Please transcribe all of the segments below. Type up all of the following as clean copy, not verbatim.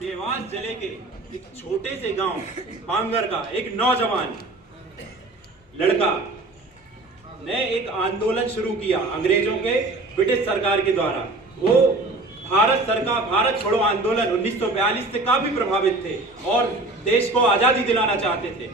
देवास जिले के एक छोटे से गांव बांगर का एक नौजवान लड़का ने एक आंदोलन शुरू किया अंग्रेजों के ब्रिटिश सरकार के द्वारा। वो भारत छोड़ो आंदोलन 1942 से काफी प्रभावित थे और देश को आजादी दिलाना चाहते थे।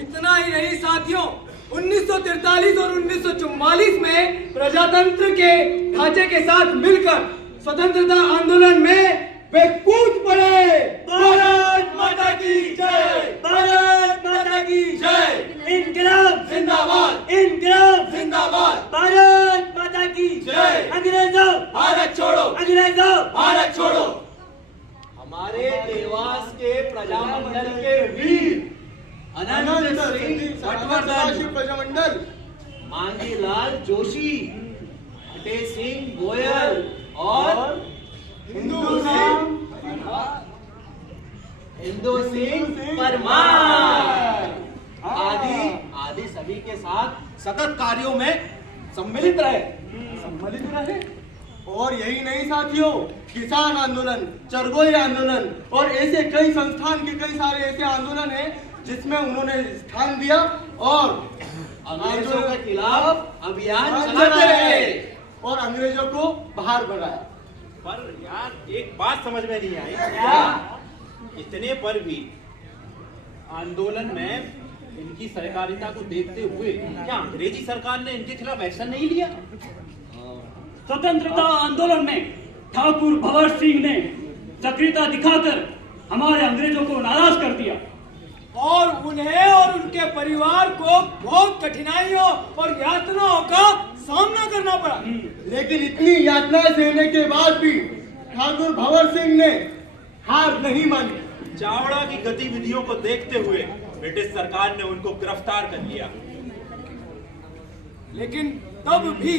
इतना ही नहीं साथियों, 1943 और 1944 में प्रजातंत्र के ढांचे के साथ मिलकर स्वतंत्रता आंदोलन में वे कूद पड़े। भारत माता की जय, भारत माता की जय, इनकलाब जिंदाबाद, इनकलाब जिंदाबाद, भारत माता की जय, अंग्रेजों भारत छोड़ो, अंग्रेजों भारत छोड़ो। हमारे देवास के प्रजामंडल के वीर अनंत सिंह पटवर्धन, प्रजामंडल मांगीलाल जोशी, फतेह सिंह गोयल और हिंदू सिंह परमार आदि सभी के साथ सतत कार्यों में सम्मिलित रहे। और यही नहीं साथियों, किसान आंदोलन, चरगोई आंदोलन और ऐसे कई संस्थान के कई सारे ऐसे आंदोलन हैं जिसमें उन्होंने स्थान दिया और अंग्रेजों के खिलाफ अभियान चलाते रहे और अंग्रेजों को बाहर भगाया। पर यार एक बात समझ में नहीं आई, इतने पर भी आंदोलन में इनकी सहकारिता को देखते हुए क्या अंग्रेजी सरकार ने इनके खिलाफ एक्शन नहीं लिया? स्वतंत्रता आंदोलन में ठाकुर भंवर सिंह ने सक्रियता दिखाकर हमारे अंग्रेजों को नाराज कर दिया और उन्हें और उनके परिवार को बहुत कठिनाइयों और यातनाओं का सामना करना पड़ा। लेकिन इतनी यातनाएं सहने के बाद भी ठाकुर भंवर सिंह ने हार नहीं मानी। चावड़ा की गतिविधियों को देखते हुए ब्रिटिश सरकार ने उनको गिरफ्तार कर लिया। लेकिन तब भी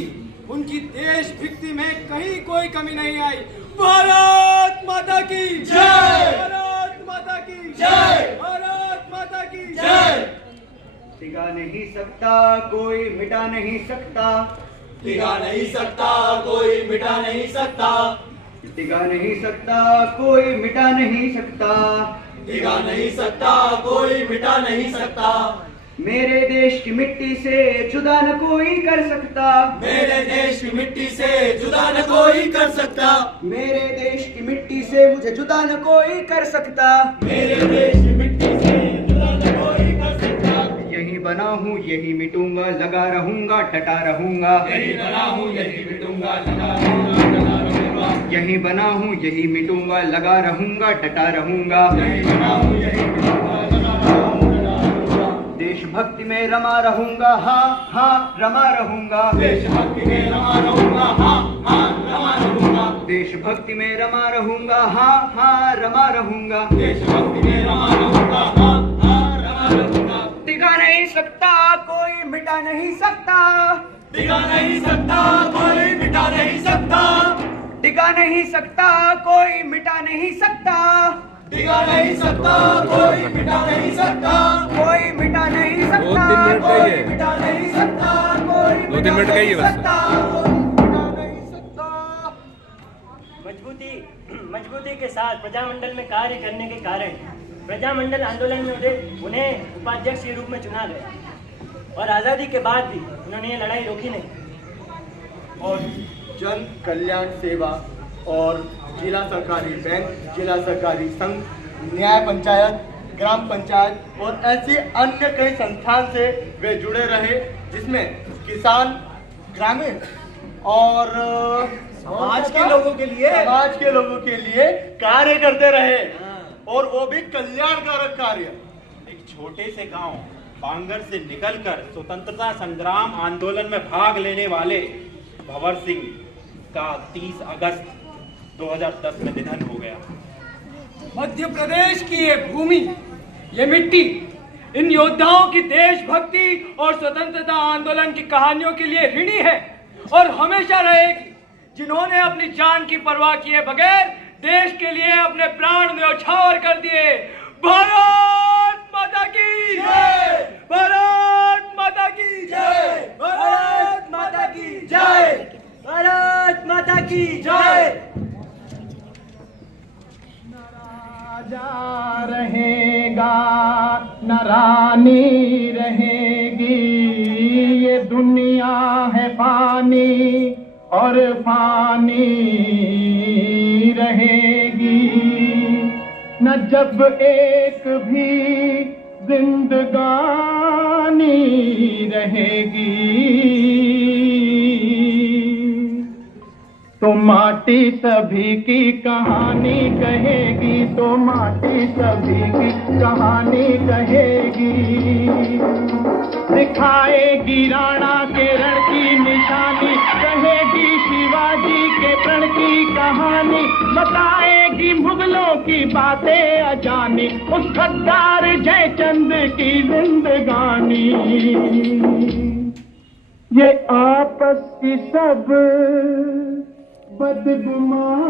उनकी देशभक्ति में कहीं कोई कमी नहीं आई। भारत माता की जय, भारत माता की जय, भारत माता की जय। टिका नहीं सकता कोई मिटा नहीं सकता, टिका नहीं सकता कोई मिटा नहीं सकता, टिका नहीं सकता कोई मिटा नहीं सकता, टिका नहीं सकता कोई मिटा नहीं सकता। मेरे देश की मिट्टी से जुदा न कोई कर सकता, मेरे देश की मिट्टी से जुदा न कोई कर सकता, मेरे देश की मिट्टी से मुझे जुदा न कोई कर सकता, मेरे देश की मिट्टी से जुदा न कोई कर सकता। यही बना हूँ यही मिटूंगा, लगा रहूंगा डटा रहूंगा, यही बना हूँ यही मिटूंगा, लगा रहूंगा डटा रहूंगा, यही बना हूँ यही मिटूंगा, लगा रहूंगा डटा रहूंगा, यही बना हूँ यही मिटूंगा, लगा रहूंगा डटा रहूंगा। देशभक्ति में रमा रहूंगा, हाँ हाँ रमा रहूंगा, देशभक्ति में रमा रहूंगा, हाँ हाँ रमा रहूंगा, देशभक्ति में रमा रहूंगा, हाँ हाँ रमा रहूंगा, देशभक्ति में रमा रहूंगा, हाँ हाँ रमा रहूंगा। टिका नहीं सकता कोई मिटा नहीं सकता, टिका नहीं सकता कोई मिटा नहीं सकता, टिका नहीं सकता कोई मिटा नहीं सकता, टिका नहीं सकता कोई मिटा नहीं सकता, कोई मिटा नहीं सकता, कोई मिटा नहीं सकता, कोई मिटा नहीं सकता, कोई मिटा नहीं सकता। मजबूती के साथ प्रजामंडल में कार्य करने के कारण प्रजामंडल आंदोलन में उन्हें उपाध्यक्ष के रूप में चुना गया और आजादी के बाद भी उन्होंने ये लड़ाई रोकी नहीं। और जन कल्याण सेवा और जिला सरकारी बैंक, जिला सरकारी संघ, न्याय पंचायत, ग्राम पंचायत और ऐसे अन्य कई संस्थान से वे जुड़े रहे जिसमें किसान, ग्रामीण और समाज के लोगों के लिए कार्य करते रहे और वो भी कल्याणकारक कार्य। एक छोटे से गांव बांगर से निकलकर स्वतंत्रता संग्राम आंदोलन में भाग लेने वाले भंवर सिंह का 30 अगस्त 2010 में निधन हो गया। मध्य प्रदेश की ये भूमि, ये मिट्टी इन योद्धाओं की देशभक्ति और स्वतंत्रता आंदोलन की कहानियों के लिए ऋणी है और हमेशा रहेगी, जिन्होंने अपनी जान की परवाह किए बगैर देश के लिए अपने प्राण न्यौछावर कर दिए। भारत माता की जय, भारत माता की जय, भारत माता की जय, भारत माता की जय। राजा रहेगा न रानी रहेगी, ये दुनिया है फानी और फानी रहेगी। न जब एक भी जिंदगानी रहेगी, तो माटी सभी की कहानी कहेगी, तो माटी सभी की कहानी कहेगी। दिखाएगी राणा के रण की निशानी, कहेगी शिवाजी के प्रण की कहानी, बताएगी मुगलों की बातें अजानी, उस गद्दार जयचंद की जिंदगानी। ये आपस की सब बदगुमानी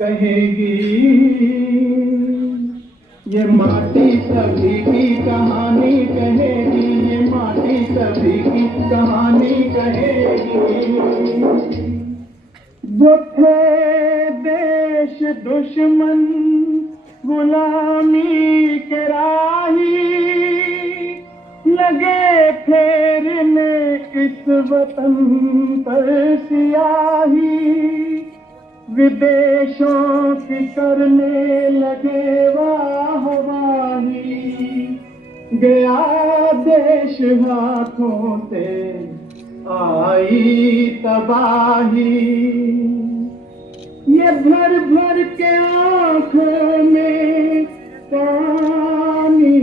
कहेगी, ये माटी सभी की कहानी कहेगी, ये माटी सभी की कहानी कहेगी। वो थे देश दुश्मन गुलामी के राही, लगे फेरने इस वतन पर सियाही, विदेशों की करने लगे वाहवाही, गया देश हाथों से आई तबाही। ये भर भर के आंखों में